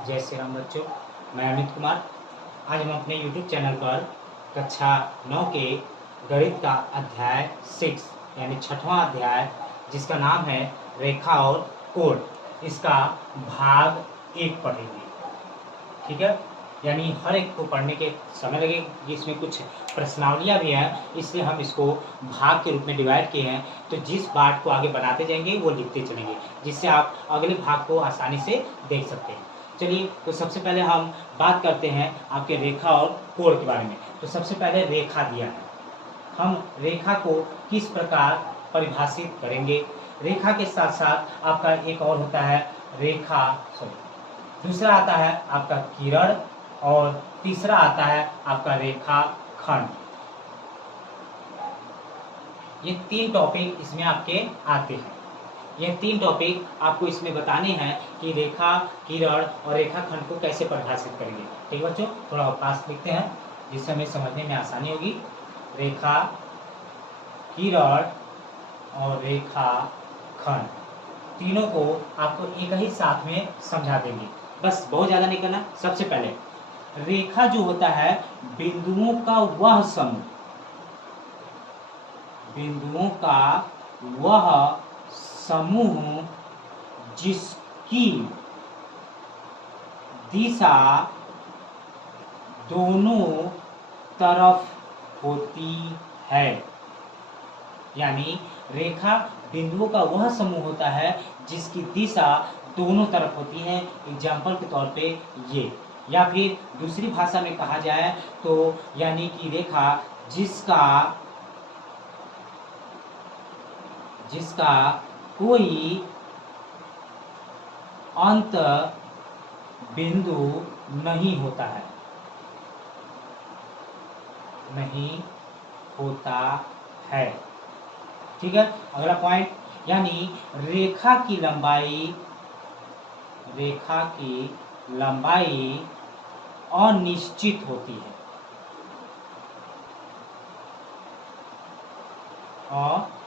जय श्री राम बच्चों, मैं अमित कुमार। आज हम अपने YouTube चैनल पर कक्षा 9 के गणित का अध्याय 6 यानी 6वां अध्याय, जिसका नाम है रेखा और कोण, इसका भाग 1 पढ़ेंगे। ठीक है, यानी हर एक को पढ़ने के समय लगेगा। इसमें कुछ प्रश्नावलियाँ भी हैं, इसलिए हम इसको भाग के रूप में डिवाइड किए हैं। तो जिस पार्ट को आगे बनाते जाएंगे वो लिखते चलेंगे, जिससे आप अगले भाग को आसानी से देख सकते हैं। चलिए, तो सबसे पहले हम बात करते हैं आपके रेखा और कोण के बारे में। तो सबसे पहले रेखा दिया है, हम रेखा को किस प्रकार परिभाषित करेंगे। रेखा के साथ साथ आपका एक और होता है दूसरा आता है आपका किरण, और तीसरा आता है आपका रेखाखंड। ये 3 टॉपिक इसमें आपके आते हैं। ये 3 टॉपिक आपको इसमें बताने हैं कि रेखा, किरण और रेखाखंड को कैसे परिभाषित करेंगे। ठीक बच्चों, थोड़ा पास लिखते हैं जिससे हमें समझने में आसानी होगी। रेखा, किरण और रेखाखंड तीनों को आपको एक ही साथ में समझा देंगे, बस बहुत ज़्यादा नहीं करना। सबसे पहले रेखा जो होता है बिंदुओं का वह समूह, बिंदुओं का वह समूह जिसकी दिशा दोनों तरफ होती है। यानी रेखा बिंदुओं का वह समूह होता है जिसकी दिशा दोनों तरफ होती है। एग्जाम्पल के तौर पे ये, या फिर दूसरी भाषा में कहा जाए तो यानी कि रेखा जिसका कोई अंत बिंदु नहीं होता है, ठीक है। अगला पॉइंट, यानी रेखा की लंबाई अनिश्चित होती है।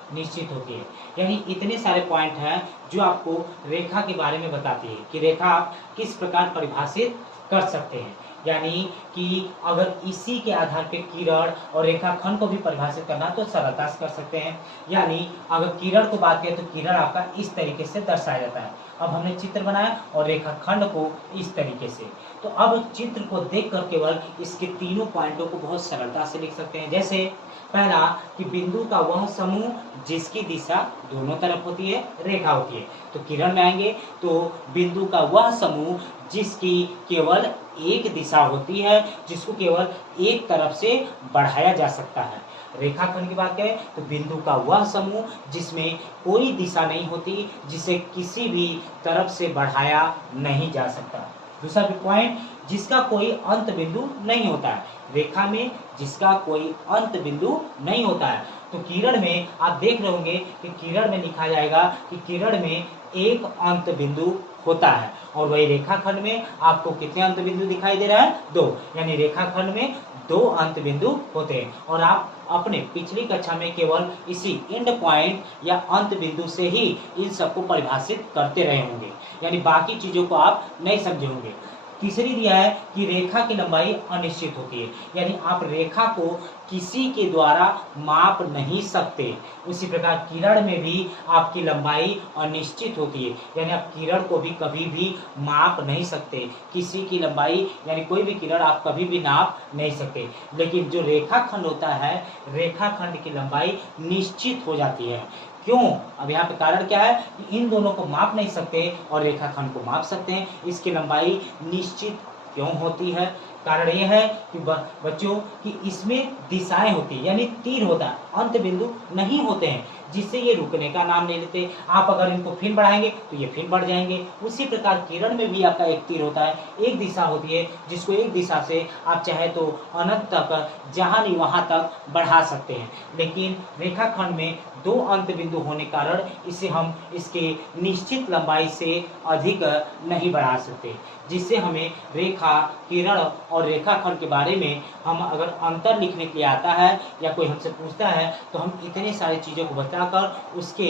अनिश्चित होती है, यानी इतने सारे पॉइंट हैं जो आपको रेखा के बारे में बताती है कि रेखा आप किस प्रकार परिभाषित कर सकते हैं। यानी कि अगर इसी के आधार पे किरण और रेखाखंड को भी परिभाषित करना तो सरलता से कर सकते हैं। यानी अगर किरण को बात करें तो किरण आपका इस तरीके से दर्शाया जाता है। अब हमने चित्र बनाया और रेखाखंड को इस तरीके से। तो अब चित्र को देखकर केवल इसके तीनों पॉइंटों को बहुत सरलता से लिख सकते हैं। जैसे पहला कि बिंदु का वह समूह जिसकी दिशा दोनों तरफ होती है, रेखा होती है। तो किरण में आएंगे तो बिंदु का वह समूह जिसकी केवल एक दिशा होती है, जिसको केवल एक तरफ से बढ़ाया जा सकता है। रेखाखंड की बात करें तो बिंदु का वह समूह जिसमें कोई दिशा नहीं होती, जिसे किसी भी तरफ से बढ़ाया नहीं जा सकता। दूसरा पॉइंट, जिसका कोई अंत बिंदु नहीं होता है। रेखा में जिसका कोई अंत बिंदु नहीं होता है। तो किरण में आप देख रहे होंगे कि किरण में लिखा जाएगा कि किरण में एक अंत बिंदु होता है, और वही रेखाखंड में आपको कितने अंत बिंदु दिखाई दे रहा है? 2। यानी रेखाखंड में 2 अंत बिंदु होते हैं। और आप अपने पिछली कक्षा में केवल इसी एंड पॉइंट या अंत बिंदु से ही इन सबको परिभाषित करते रहे होंगे, यानी बाकी चीजों को आप नहीं समझे होंगे। तीसरी दिया है कि रेखा की लंबाई अनिश्चित होती है, यानी आप रेखा को किसी के द्वारा माप नहीं सकते। उसी प्रकार किरण में भी आपकी लंबाई अनिश्चित होती है, यानी आप किरण को भी कभी भी माप नहीं सकते। किसी की लंबाई यानी कोई भी किरण आप कभी भी नाप नहीं सकते। लेकिन जो रेखाखंड होता है, रेखाखंड की लंबाई निश्चित हो जाती है। क्यों? अब यहाँ पे कारण क्या है कि इन दोनों को माप नहीं सकते और रेखाखंड को माप सकते हैं। इसकी लंबाई निश्चित क्यों होती है? कारण यह है कि बच्चों कि इसमें दिशाएं होती है, यानी तीर होता है, अंत बिंदु नहीं होते हैं, जिससे ये रुकने का नाम नहीं लेते। आप अगर इनको फिर बढ़ाएंगे तो ये फिर बढ़ जाएंगे। उसी प्रकार किरण में भी आपका एक तीर होता है, एक दिशा होती है, जिसको एक दिशा से आप चाहे तो अनंत तक, जहां नहीं वहां तक बढ़ा सकते हैं। लेकिन रेखाखंड में 2 अंत बिंदु होने कारण इसे हम इसके निश्चित लंबाई से अधिक नहीं बढ़ा सकते, जिससे हमें रेखा, किरण और रेखाखंड के बारे में हम अगर अंतर लिखने के लिए आता है या कोई हमसे पूछता है तो हम इतने सारी चीज़ों को बताकर उसके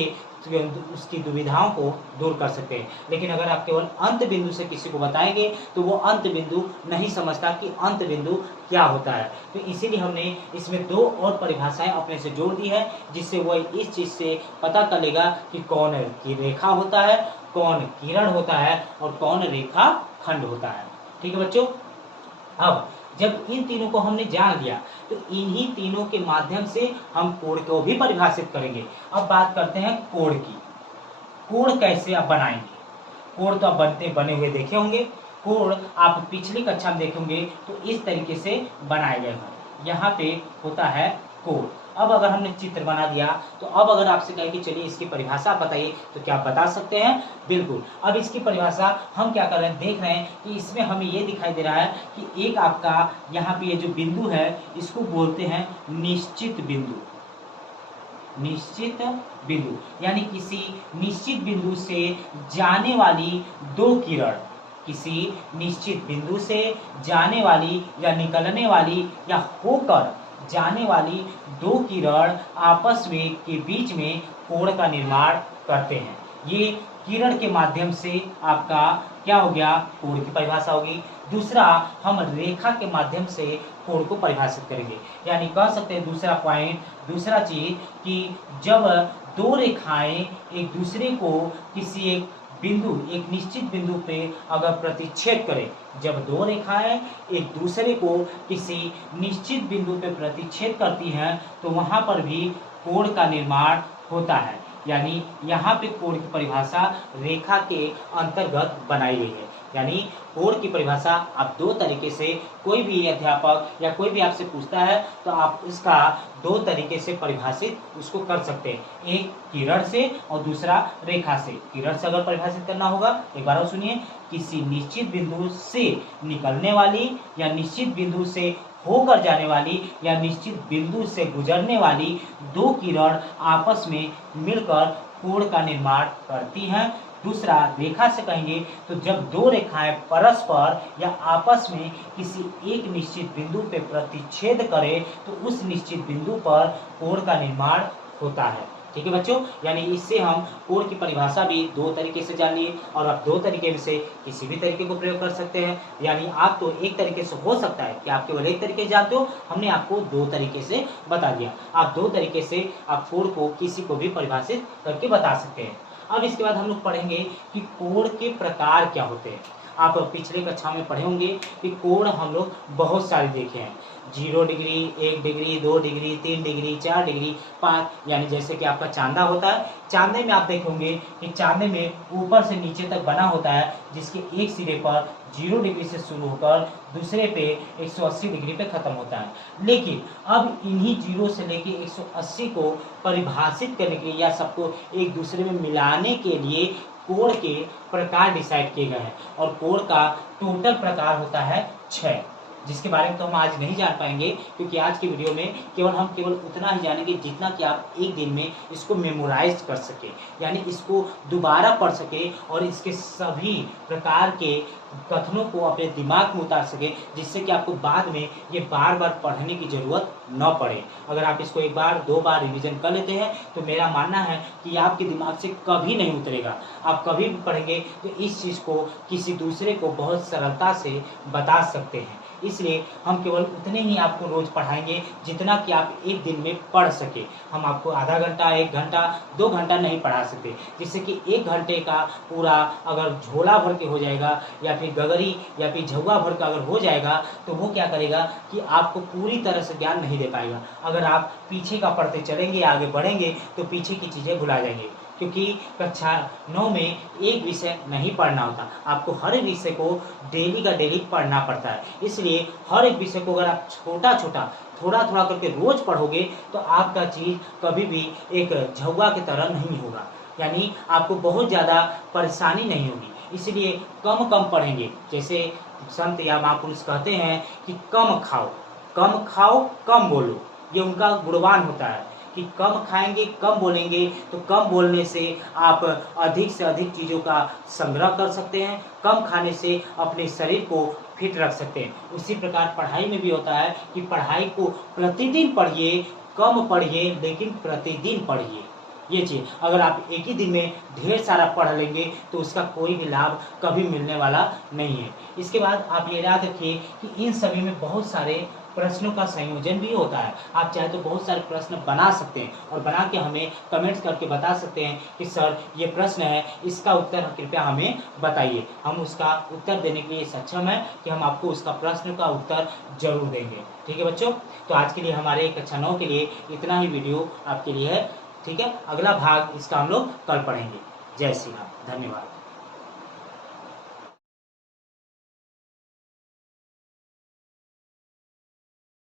उसकी दुविधाओं को दूर कर सकते हैं। लेकिन अगर आप केवल अंत बिंदु से किसी को बताएंगे तो वो अंत बिंदु नहीं समझता कि अंत बिंदु क्या होता है। तो इसीलिए हमने इसमें 2 और परिभाषाएं अपने से जोड़ दी है, जिससे वह इस चीज़ से पता कर लेगा कि कौन की रेखा होता है, कौन किरण होता है और कौन रेखा खंड होता है। ठीक है बच्चों, अब जब इन तीनों को हमने जान लिया तो इन्हीं तीनों के माध्यम से हम कोण को भी परिभाषित करेंगे। अब बात करते हैं कोण की। कोण कैसे आप बनाएंगे? कोण तो आप बने हुए देखे होंगे। कोण आप पिछली कक्षा में देखेंगे तो इस तरीके से बनाए गए हैं। यहाँ पे होता है कोण। अब अगर हमने चित्र बना दिया तो अब अगर आपसे कहे कि चलिए इसकी परिभाषा बताइए, तो क्या आप बता सकते हैं? बिल्कुल। अब इसकी परिभाषा हम क्या कर रहे हैं, देख रहे हैं कि इसमें हमें ये दिखाई दे रहा है कि एक आपका यहाँ पे ये जो बिंदु है इसको बोलते हैं निश्चित बिंदु। निश्चित बिंदु यानी किसी निश्चित बिंदु से जाने वाली 2 किरण, किसी निश्चित बिंदु से जाने वाली या निकलने वाली या होकर जाने वाली 2 किरण आपस में के बीच में कोण का निर्माण करते हैं। ये किरण के माध्यम से आपका क्या हो गया, कोण की परिभाषा होगी। दूसरा, हम रेखा के माध्यम से कोण को परिभाषित करेंगे। यानी कह सकते हैं दूसरा पॉइंट, दूसरा चीज कि जब 2 रेखाएं एक दूसरे को किसी एक बिंदु, एक निश्चित बिंदु पे अगर प्रतिच्छेद करें, जब 2 रेखाएं एक दूसरे को किसी निश्चित बिंदु पे प्रतिच्छेद करती हैं तो वहां पर भी कोण का निर्माण होता है। यानी यहाँ पे कोण की परिभाषा रेखा के अंतर्गत बनाई गई है। यानी कोण की परिभाषा आप 2 तरीके से, कोई भी अध्यापक या कोई भी आपसे पूछता है तो आप इसका 2 तरीके से परिभाषित उसको कर सकते हैं, एक किरण से और दूसरा रेखा से। किरण से अगर परिभाषित करना होगा, एक बार और सुनिए, किसी निश्चित बिंदु से निकलने वाली या निश्चित बिंदु से होकर जाने वाली या निश्चित बिंदु से गुजरने वाली 2 किरण आपस में मिलकर कोण का निर्माण करती हैं। दूसरा, रेखा से कहेंगे तो जब 2 रेखाएं परस्पर या आपस में किसी एक निश्चित बिंदु पे प्रतिच्छेद करें तो उस निश्चित बिंदु पर कोण का निर्माण होता है। ठीक है बच्चों, यानी इससे हम कोण की परिभाषा भी 2 तरीके से जान लिए और आप 2 तरीके में से किसी भी तरीके को प्रयोग कर सकते हैं। यानी आप तो एक तरीके से हो सकता है कि आप केवल एक तरीके जानते हो, हमने आपको 2 तरीके से बता दिया। आप 2 तरीके से आप कोण को किसी को भी परिभाषित करके बता सकते हैं। अब इसके बाद हम लोग पढ़ेंगे कि कोण के प्रकार क्या होते हैं। आप पिछले कक्षा में पढ़े होंगे कि कोण हम लोग बहुत सारे देखे हैं, 0 degree, 1 degree, 2 degree, 3 degree, 4 degree, 5, यानी जैसे कि आपका चांदा होता है। चांदे में आप देखेंगे कि चांदे में ऊपर से नीचे तक बना होता है, जिसके एक सिरे पर 0 डिग्री से शुरू होकर दूसरे पे 180 डिग्री पे खत्म होता है। लेकिन अब इन्हीं 0 से लेके 180 को परिभाषित करने के लिए या सबको एक दूसरे में मिलाने के लिए कोण के प्रकार डिसाइड किए गए हैं और कोण का टोटल प्रकार होता है 6, जिसके बारे में तो हम आज नहीं जान पाएंगे, क्योंकि आज की वीडियो में केवल उतना ही जानेंगे जितना कि आप एक दिन में इसको मेमोराइज कर सके, यानी इसको दोबारा पढ़ सके और इसके सभी प्रकार के कथनों को अपने दिमाग में उतार सके, जिससे कि आपको बाद में ये बार बार पढ़ने की जरूरत न पड़े। अगर आप इसको 1 बार 2 बार रिवीजन कर लेते हैं तो मेरा मानना है कि आपके दिमाग से कभी नहीं उतरेगा। आप कभी भी पढ़ेंगे तो इस चीज़ को किसी दूसरे को बहुत सरलता से बता सकते हैं। इसलिए हम केवल उतने ही आपको रोज पढ़ाएंगे जितना कि आप एक दिन में पढ़ सके। हम आपको आधा घंटा, 1 घंटा, 2 घंटा नहीं पढ़ा सकते, जिससे कि 1 घंटे का पूरा अगर झोला भर के हो जाएगा या फिर गगरी या फिर झुआ भर का अगर हो जाएगा तो वो क्या करेगा कि आपको पूरी तरह से ज्ञान नहीं दे पाएगा। अगर आप पीछे का पढ़ते चलेंगे, आगे बढ़ेंगे तो पीछे की चीज़ें भुला जाएंगे, क्योंकि कक्षा 9 में एक विषय नहीं पढ़ना होता, आपको हर एक विषय को डेली का डेली पढ़ना पड़ता है। इसलिए हर एक विषय को अगर आप छोटा छोटा थोड़ा थोड़ा करके रोज पढ़ोगे तो आपका चीज़ कभी भी एक झुआ की तरह नहीं होगा, यानी आपको बहुत ज़्यादा परेशानी नहीं होगी। इसलिए कम कम पढ़ेंगे। जैसे संत या महापुरुष कहते हैं कि कम खाओ कम बोलो, ये उनका गुणगान होता है कि कम खाएंगे कम बोलेंगे तो कम बोलने से आप अधिक से अधिक चीज़ों का संग्रह कर सकते हैं, कम खाने से अपने शरीर को फिट रख सकते हैं। उसी प्रकार पढ़ाई में भी होता है कि पढ़ाई को प्रतिदिन पढ़िए, कम पढ़िए लेकिन प्रतिदिन पढ़िए। ये चीज़ अगर आप एक ही दिन में ढेर सारा पढ़ लेंगे तो उसका कोई भी लाभ कभी मिलने वाला नहीं है। इसके बाद आप ये याद रखिए कि इन सभी में बहुत सारे प्रश्नों का संयोजन भी होता है। आप चाहे तो बहुत सारे प्रश्न बना सकते हैं और बना के हमें कमेंट्स करके बता सकते हैं कि सर ये प्रश्न है, इसका उत्तर कृपया हमें बताइए। हम उसका उत्तर देने के लिए सक्षम है कि हम आपको उसका प्रश्न का उत्तर जरूर देंगे। ठीक है बच्चों, तो आज के लिए हमारे कक्षा 9 के लिए इतना ही वीडियो आपके लिए है। ठीक है, अगला भाग इसका हम लोग कल पढ़ेंगे। जय श्री राम, धन्यवाद।